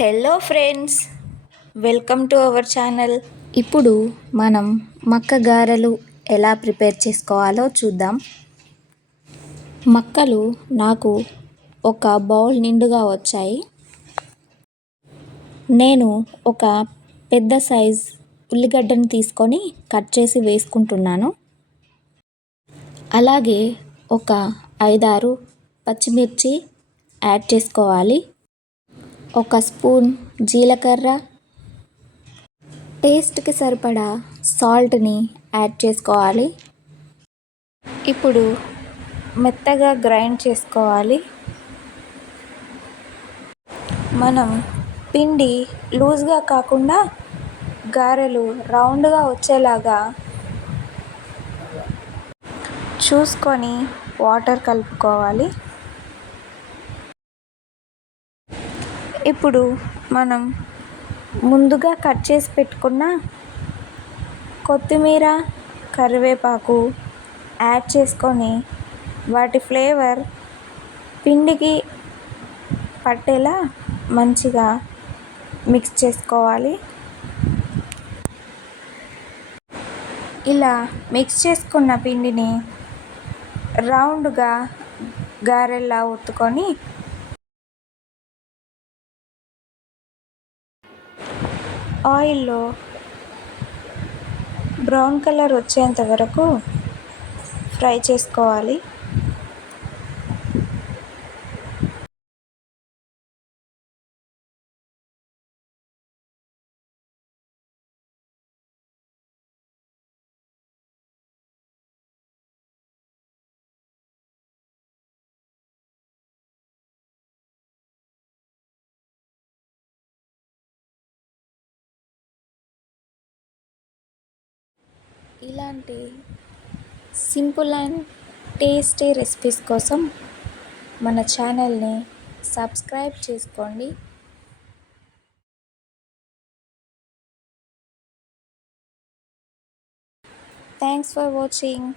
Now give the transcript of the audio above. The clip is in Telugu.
Hello friends, welcome to our channel. ఇప్పుడు మనం మక్క గారెలు ఎలా ప్రిపేర్ చేసుకోవాలో చూద్దాం. మక్కలు నాకు ఒక బౌల్ నిండుగా వచ్చాయి. నేను ఒక పెద్ద సైజ్ ఉల్లిగడ్డను తీసుకొని కట్ చేసి వేసుకుంటున్నాను. అలాగే ఒక 5-6 పచ్చిమిర్చి యాడ్ చేసుకోవాలి. ఒక స్పూన్ జీలకర్ర, టేస్ట్కి సరిపడా సాల్ట్ని యాడ్ చేసుకోవాలి. ఇప్పుడు మెత్తగా గ్రైండ్ చేసుకోవాలి. మనం పిండి లూజ్గా కాకుండా గారెలు రౌండ్గా వచ్చేలాగా చూసుకొని వాటర్ కలుపుకోవాలి. ఇప్పుడు మనం ముందుగా కట్ చేసి పెట్టుకున్న కొత్తిమీర, కరివేపాకు యాడ్ చేసుకొని వాటి ఫ్లేవర్ పిండికి పట్టేలా మంచిగా మిక్స్ చేసుకోవాలి. ఇలా మిక్స్ చేసుకున్న పిండిని రౌండ్గా గారెల్లా ఒత్తుకొని ఆయిల్లో బ్రౌన్ కలర్ వచ్చేంత వరకు ఫ్రై చేసుకోవాలి. ఇలాంటి సింపుల్ అండ్ టేస్టీ రెసిపీస్ కోసం మన ఛానల్ని సబ్స్క్రైబ్ చేసుకోండి. Thanks for watching.